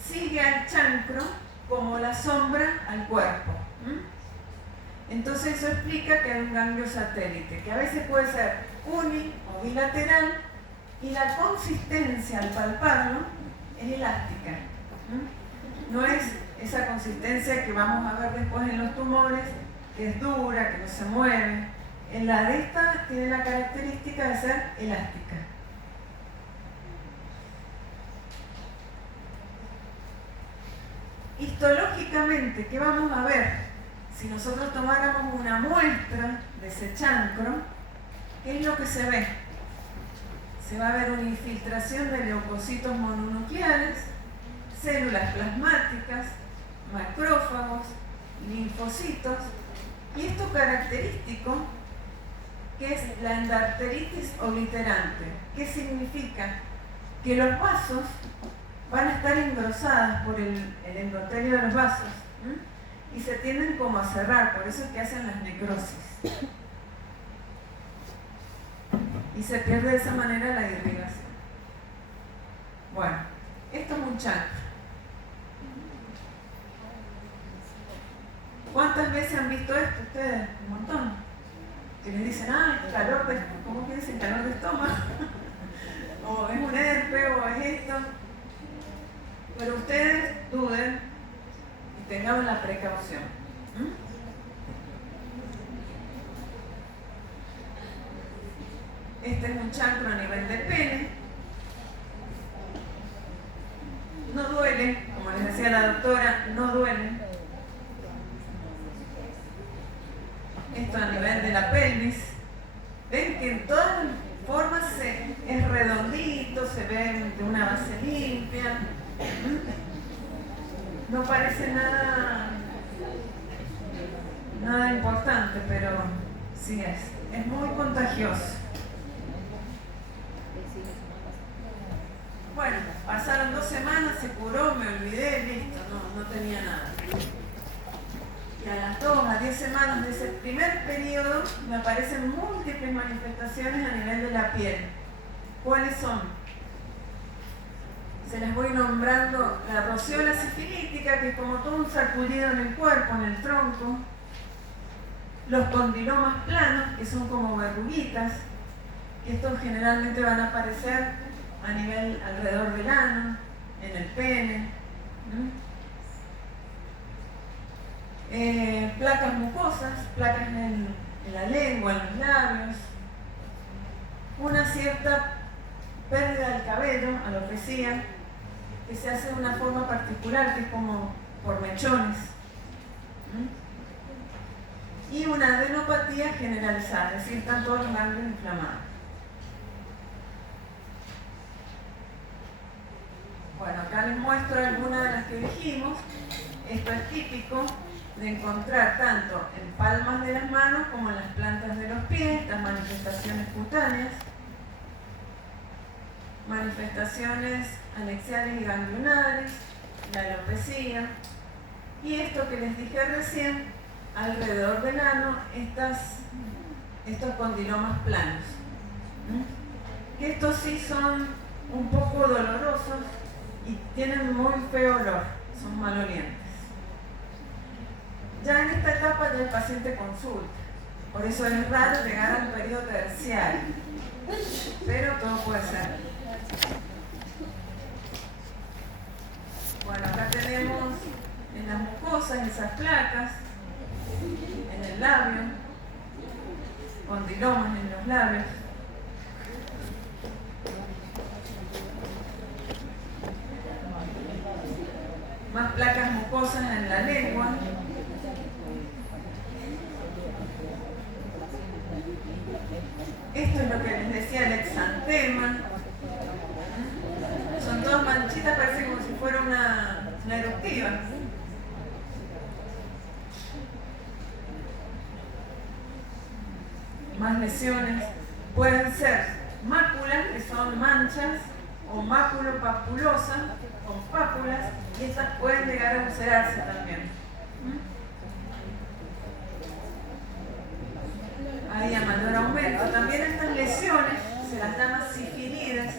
Sigue al chancro como la sombra al cuerpo. Entonces eso explica que hay un ganglio satélite, que a veces puede ser uni o bilateral, y la consistencia al palparlo es elástica. No es esa consistencia que vamos a ver después en los tumores, que es dura, que no se mueve. En la de esta tiene la característica de ser elástica. Histológicamente, ¿qué vamos a ver? Si nosotros tomáramos una muestra de ese chancro, ¿qué es lo que se ve? Se va a ver una infiltración de leucocitos mononucleares, células plasmáticas, macrófagos, linfocitos, y esto característico, que es la endarteritis obliterante. ¿Qué significa? Que los vasos van a estar engrosadas por el endotelio de los vasos, y se tienden como a cerrar, por eso es que hacen las necrosis. Y se pierde de esa manera la irrigación. Bueno, esto es un chancro. ¿Cuántas veces han visto esto ustedes? Un montón. Que les dicen, ah, calor de, ¿cómo que dicen? Calor de estómago. O es un herpes, o es esto. Pero ustedes duden y tengan la precaución. Este es un chancro a nivel de pene. No duele, como les decía la doctora, no duele. Esto a nivel de la pelvis. Ven que en todas las formas es redondito, se ve de una base limpia. No parece nada importante, pero sí es muy contagioso. Bueno, pasaron 2 semanas, se curó, me olvidé, listo, no tenía nada. Y a las 2 a 10 semanas de ese primer periodo me aparecen múltiples manifestaciones a nivel de la piel. ¿Cuáles son? Se las voy nombrando: la roceola sifilítica, que es como todo un sacudido en el cuerpo, en el tronco. Los condilomas planos, que son como verruguitas, que estos generalmente van a aparecer a nivel alrededor del ano, en el pene. Placas mucosas, placas en la lengua, en los labios. Una cierta pérdida del cabello, alopecia, que se hace de una forma particular, que es como por mechones. Y una adenopatía generalizada, es decir, están todos los ganglios inflamados. Bueno, acá les muestro algunas de las que dijimos. Esto es típico de encontrar tanto en palmas de las manos como en las plantas de los pies, estas manifestaciones cutáneas, manifestaciones anexiales y ganglionares, la alopecia, y esto que les dije recién, alrededor del ano, estos condilomas planos. Que estos sí son un poco dolorosos y tienen muy feo olor, son malolientes. Ya en esta etapa ya el paciente consulta, por eso es raro llegar a un periodo terciario, pero todo puede ser. Bueno, acá tenemos en las mucosas esas placas, en el labio, condilomas en los labios. Más placas mucosas en la lengua. Esto es lo que les decía, el exantema. Son todas manchitas, parece como si fuera una eruptiva. Más lesiones. Pueden ser máculas, que son manchas, o máculo-papulosa, con pápulas, y estas pueden llegar a ulcerarse también. Ahí a mayor aumento. También estas lesiones, se las llama sifilides,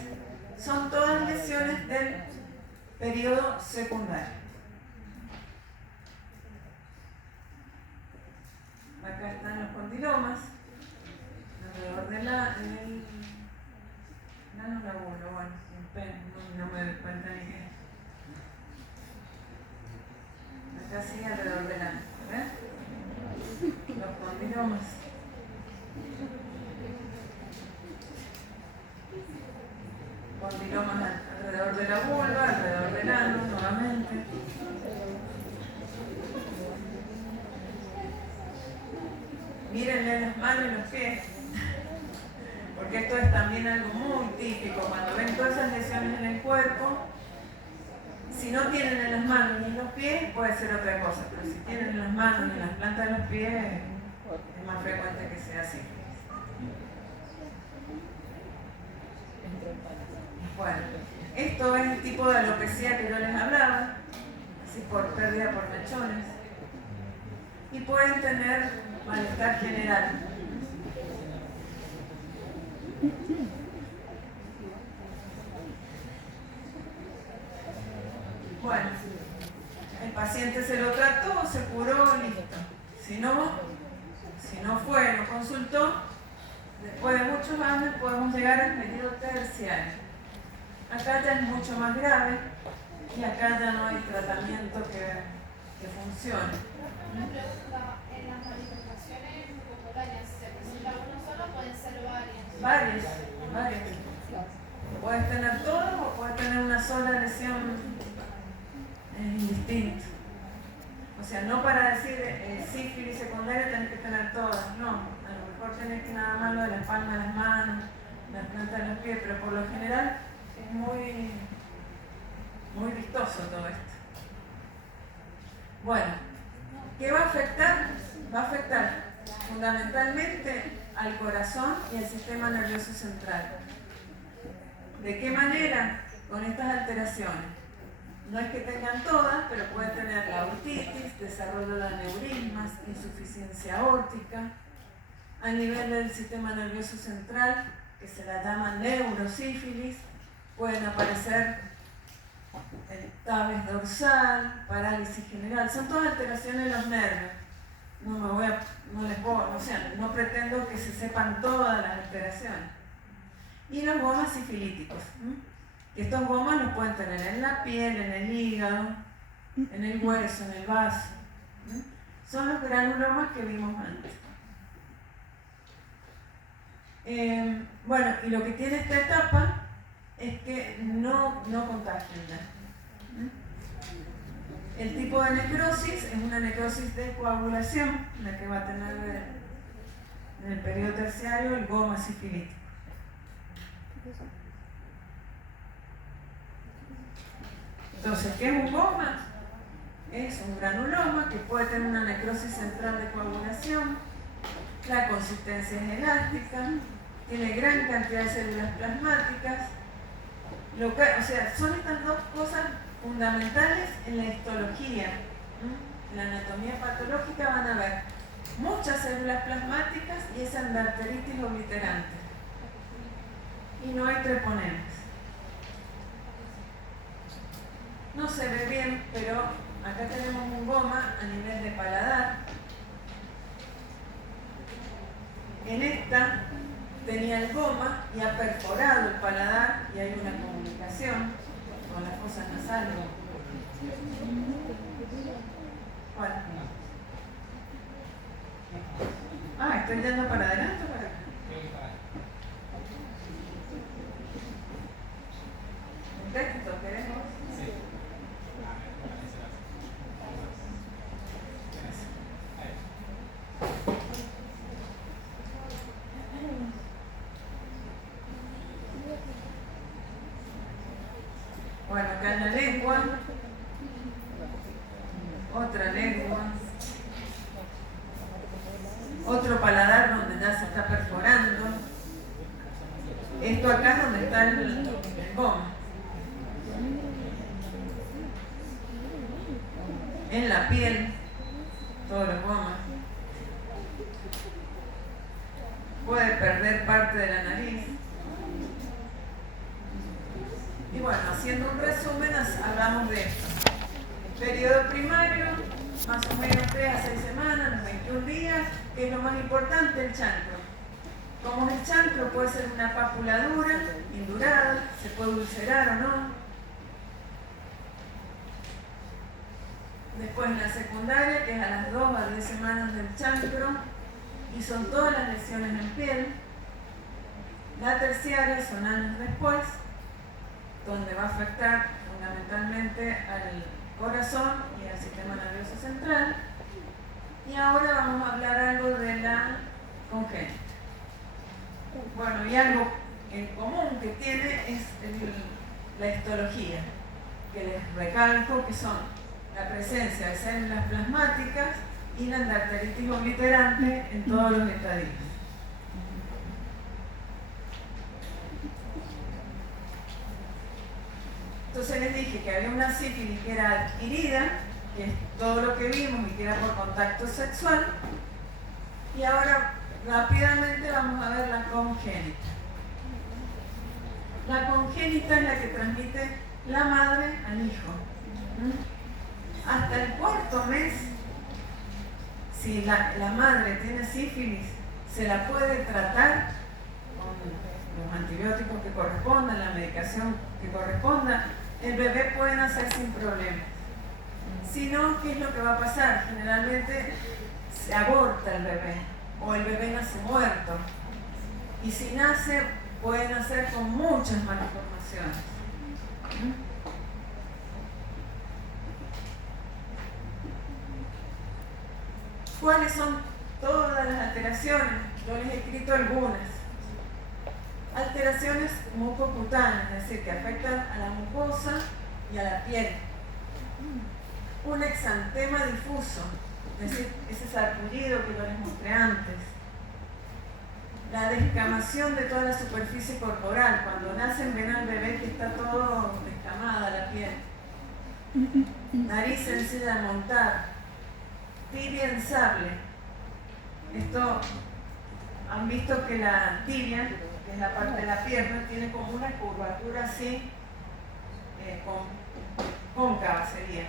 son todas lesiones del periodo secundario. Acá están los condilomas, alrededor del ano labulo, bueno, no me doy cuenta ni qué. Acá sí, alrededor del ano, ¿ves? Los condilomas. Condilomas alrededor de la vulva, alrededor del ano, nuevamente. Mírenle las manos y los pies, porque esto es también algo muy típico. Cuando ven todas esas lesiones en el cuerpo, si no tienen en las manos ni en los pies, puede ser otra cosa, pero si tienen en las manos y en las plantas de los pies, es más frecuente que sea así. Bueno, esto es el tipo de alopecia que yo les hablaba, así por pérdida por mechones, y pueden tener malestar general. Bueno, el paciente se lo trató, se curó, listo. Si no fue, no consultó, después de muchos años podemos llegar al periodo terciario. Acá ya es mucho más grave y acá ya no hay tratamiento que funcione. Una pregunta, en las manifestaciones mucocutáneas, ¿se presenta uno solo o pueden ser varias? Varias. Puedes tener todo o puedes tener una sola lesión indistinta. O sea, no para decir sífilis secundaria tenés que tener todas, no. A lo mejor tenés que nada más lo de las palmas de las manos, las plantas de los pies, pero por lo general es muy vistoso todo esto. Bueno, ¿qué va a afectar? Va a afectar fundamentalmente al corazón y al sistema nervioso central. ¿De qué manera? Con estas alteraciones. No es que tengan todas, pero puede tener la aortitis, desarrollo de aneurismas, insuficiencia aórtica. A nivel del sistema nervioso central, que se la llama neurosífilis, pueden aparecer tabes dorsal, parálisis general. Son todas alteraciones de los nervios. no pretendo que se sepan todas las alteraciones. Y los gomas sifilíticos. Estos gomas los pueden tener en la piel, en el hígado, en el hueso, en el vaso. Son los granulomas que vimos antes. Bueno, y lo que tiene esta etapa es que no contagian ya. El tipo de necrosis es una necrosis de coagulación, la que va a tener en el periodo terciario el goma sifilítico. Entonces, ¿qué es un goma? Es un granuloma que puede tener una necrosis central de coagulación, la consistencia es elástica, tiene gran cantidad de células plasmáticas. O sea, son estas dos cosas fundamentales en la histología. En la anatomía patológica van a ver muchas células plasmáticas y esa endarteritis obliterante. Y no hay treponemas. No se ve bien, pero acá tenemos un goma a nivel de paladar. En esta tenía el goma y ha perforado el paladar y hay una comunicación con las fosas nasales. ¿Cuál? Estoy yendo para adelante o para acá. ¿Un texto queremos? Sí. Bueno, acá en la lengua, otra lengua, otro paladar donde ya se está perforando. Esto acá es donde está el goma. En la piel, todos los gomas. Puede perder parte de la nariz. Y bueno, haciendo un resumen, hablamos de esto. Periodo primario, más o menos 3 a 6 semanas, 21 días, que es lo más importante, el chancro. Como es el chancro, puede ser una pápula dura, indurada, se puede ulcerar o no. Después en la secundaria, que es a las 2 a 10 semanas del chancro, y son todas las lesiones en piel. La terciaria son años después, donde va a afectar fundamentalmente al corazón y al sistema nervioso central. Y ahora vamos a hablar algo de la congénita. Bueno, y algo en común que tiene es la histología, que les recalco que son la presencia de células plasmáticas y la endarteritis obliterante en todos los estadios. Entonces les dije que había una sífilis que era adquirida, que es todo lo que vimos y que era por contacto sexual. Y ahora rápidamente vamos a ver la congénita. La congénita es la que transmite la madre al hijo. Hasta el 4º mes, si la madre tiene sífilis, se la puede tratar con los antibióticos que correspondan, la medicación que corresponda. El bebé puede nacer sin problemas. Si no, ¿qué es lo que va a pasar? Generalmente se aborta el bebé o el bebé nace muerto. Y si nace, puede nacer con muchas malformaciones. ¿Cuáles son todas las alteraciones? Yo les he escrito algunas. Alteraciones mucocutáneas, es decir, que afectan a la mucosa y a la piel. Un exantema difuso, es decir, ese sarpullido que yo les mostré antes. La descamación de toda la superficie corporal. Cuando nacen ven al bebé que está todo descamada la piel. Nariz sencilla de montar. Tibia en sable. Esto, han visto que la tibia, que es la parte de la pierna, tiene como una curvatura así, cóncava sería.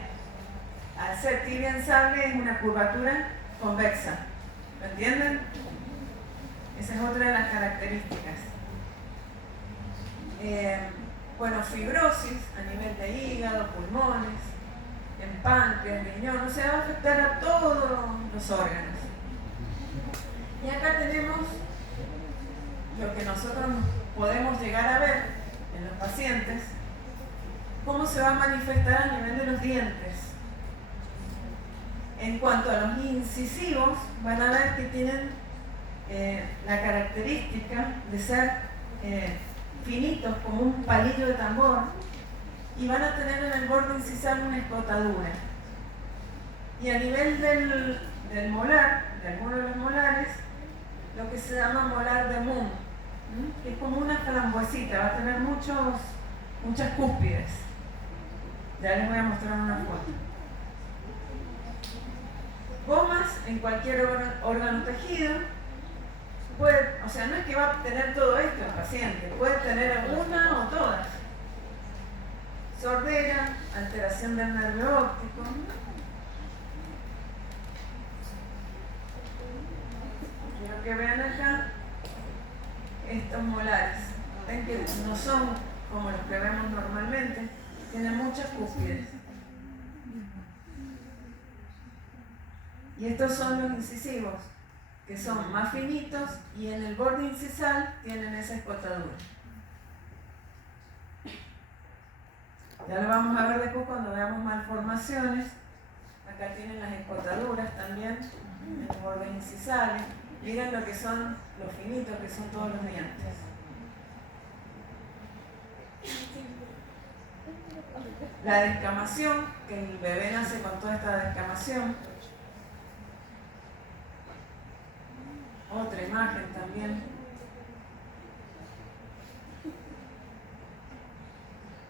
Al ser tibia en sable es una curvatura convexa. ¿Lo entienden? Esa es otra de las características. Bueno, fibrosis a nivel de hígado, pulmones, en páncreas, riñón, o sea, va a afectar a todos los órganos. Y acá tenemos lo que nosotros podemos llegar a ver en los pacientes, cómo se va a manifestar a nivel de los dientes. En cuanto a los incisivos, van a ver que tienen la característica de ser finitos como un palillo de tambor y van a tener en el borde incisal una escotadura. Y a nivel del molar, de alguno de los molares, lo que se llama molar de Moon, que es como una frambuesita, va a tener muchas cúspides. Ya les voy a mostrar una foto. Gomas en cualquier órgano tejido. O sea, no es que va a tener todo esto el paciente, puede tener una o todas. Sordera, alteración del nervio óptico. Quiero que vean acá estos molares. Ven que no son como los que vemos normalmente, tienen muchas cúspides. Y estos son los incisivos, que son más finitos y en el borde incisal tienen esa escotadura. Ya lo vamos a ver después cuando veamos malformaciones. Acá tienen las escotaduras también en los bordes incisales. Miren lo que son los finitos, que son todos los dientes. La descamación, que el bebé nace con toda esta descamación. Otra imagen también.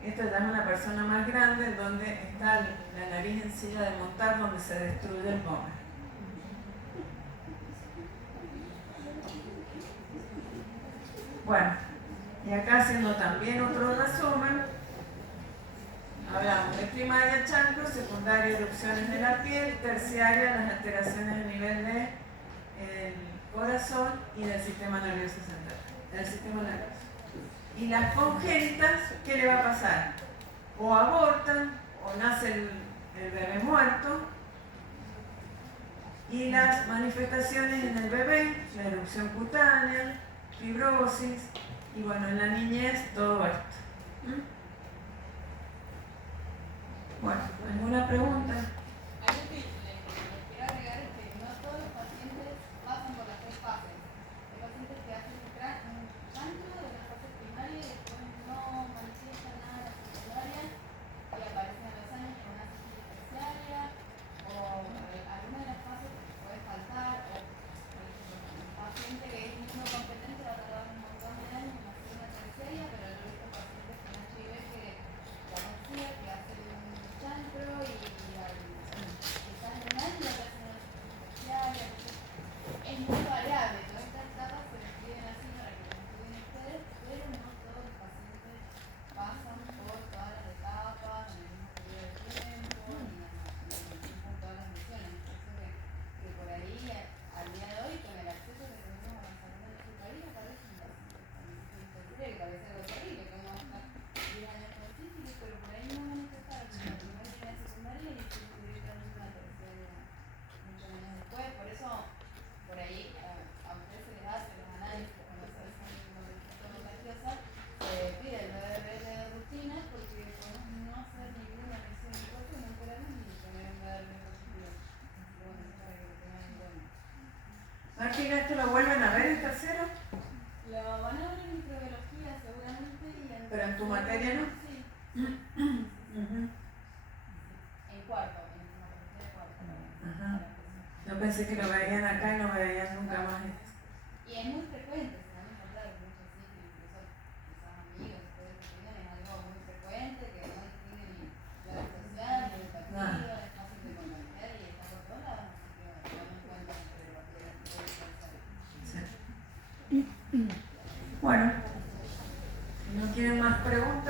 Esta ya es una persona más grande donde está la nariz en silla de montar, donde se destruye el pómer. Bueno, y acá haciendo también otro resumen, hablamos de primaria, chancro, secundaria, erupciones de la piel, terciaria, las alteraciones a nivel de corazón y del sistema nervioso central, del sistema nervioso. Y las congénitas, ¿qué le va a pasar? O abortan, o nace el bebé muerto. Y las manifestaciones en el bebé, la erupción cutánea, fibrosis, y bueno, en la niñez todo esto. Bueno, ¿alguna pregunta? Algo que les quiero agregar es que no todos los pacientes pasan por las 3 fases. Hay pacientes que hacen un chancro de la fase primaria y después no manifiestan nada de la secundaria y aparecen a los años con una cistitis terciaria o alguna de las fases que puede faltar, o por ejemplo, un paciente que es inmunocompetente va a tardar un montón de años en hacer una terciaria, pero yo he visto pacientes con HIV que la conocía, que hacen un chancro y están en un año y hacen una terciaria. Es muy variable, todas estas etapas se describen así para que lo estudien ustedes, pero no todos los pacientes pasan por todas las etapas en el mismo periodo de tiempo, ni en todas las lesiones. Que por ahí, al día de hoy, con el acceso que tenemos a la salud de nuestro país, aparecen pacientes con que parece algo terrible, que uno va a estar 10 años con sífilis, pero por ahí no manifestaron en la primera y la secundaria y se directamente una terciaria muchos años después. Por eso, por ahí, a ustedes se les hace los análisis cuando se hacen una infección contagiosa, se pide el BRL de rutina porque podemos no hacer ninguna lesión en el cuerpo y no enterarnos ni tener un BRL positivo. Bueno, eso para que lo tengan en cuenta. Martina, ¿esto lo vuelven a ver en tercero? Lo van a ver en microbiología seguramente y en... ¿Pero en tu materia no? Sí. En cuarto, en microbiología de cuarto. Ajá. Yo pensé que lo veían acá y no me veían nunca más. Y es muy frecuente, se van a encontrar muchos sífilis, incluso quizás amigos, ustedes que tengan, es algo muy frecuente, que no distingue ni la social, ni el partido, es fácil de contagiar y está por todos lados, así que tomen en cuenta entre los que Sí. Bueno, si no quieren más preguntas.